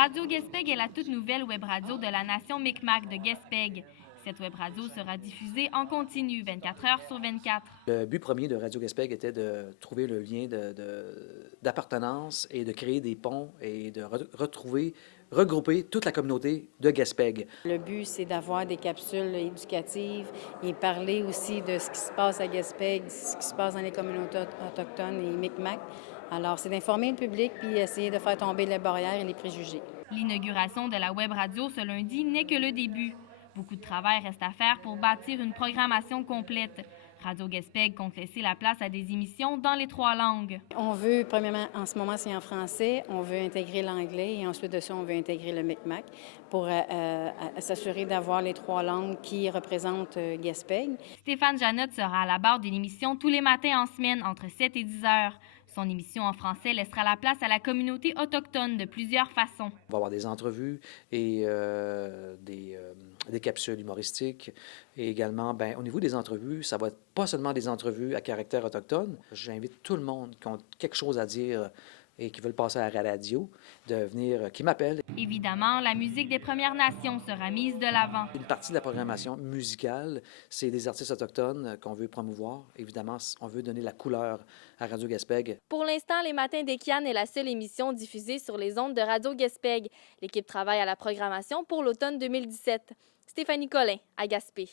Radio Gaspeg est la toute nouvelle web radio de la nation Micmac de Gaspeg. Cette web radio sera diffusée en continu 24 heures sur 24. Le but premier de Radio Gaspeg était de trouver le lien d'appartenance et de créer des ponts et de regrouper toute la communauté de Gaspeg. Le but, c'est d'avoir des capsules éducatives et parler aussi de ce qui se passe à Gaspeg, ce qui se passe dans les communautés autochtones et Micmac. Alors, c'est d'informer le public puis essayer de faire tomber les barrières et les préjugés. L'inauguration de la web radio ce lundi n'est que le début. Beaucoup de travail reste à faire pour bâtir une programmation complète. Radio Gaspeg compte laisser la place à des émissions dans les 3 langues. On veut, premièrement, en ce moment, c'est en français. On veut intégrer l'anglais et ensuite de ça, on veut intégrer le Micmac pour s'assurer d'avoir les 3 langues qui représentent Gaspeg. Stéphane Janotte sera à la barre d'une émission tous les matins en semaine entre 7 et 10 heures. Son émission en français laissera la place à la communauté autochtone de plusieurs façons. On va avoir des entrevues et des capsules humoristiques. Et également, au niveau des entrevues, ça va être pas seulement des entrevues à caractère autochtone. J'invite tout le monde qui a quelque chose à dire et qui veulent passer à la radio, de venir, qui m'appellent. Évidemment, la musique des Premières Nations sera mise de l'avant. Une partie de la programmation musicale, c'est des artistes autochtones qu'on veut promouvoir. Évidemment, on veut donner la couleur à Radio Gaspeg. Pour l'instant, Les Matins d'Ékian est la seule émission diffusée sur les ondes de Radio Gaspeg. L'équipe travaille à la programmation pour l'automne 2017. Stéphanie Collin, à Gaspé.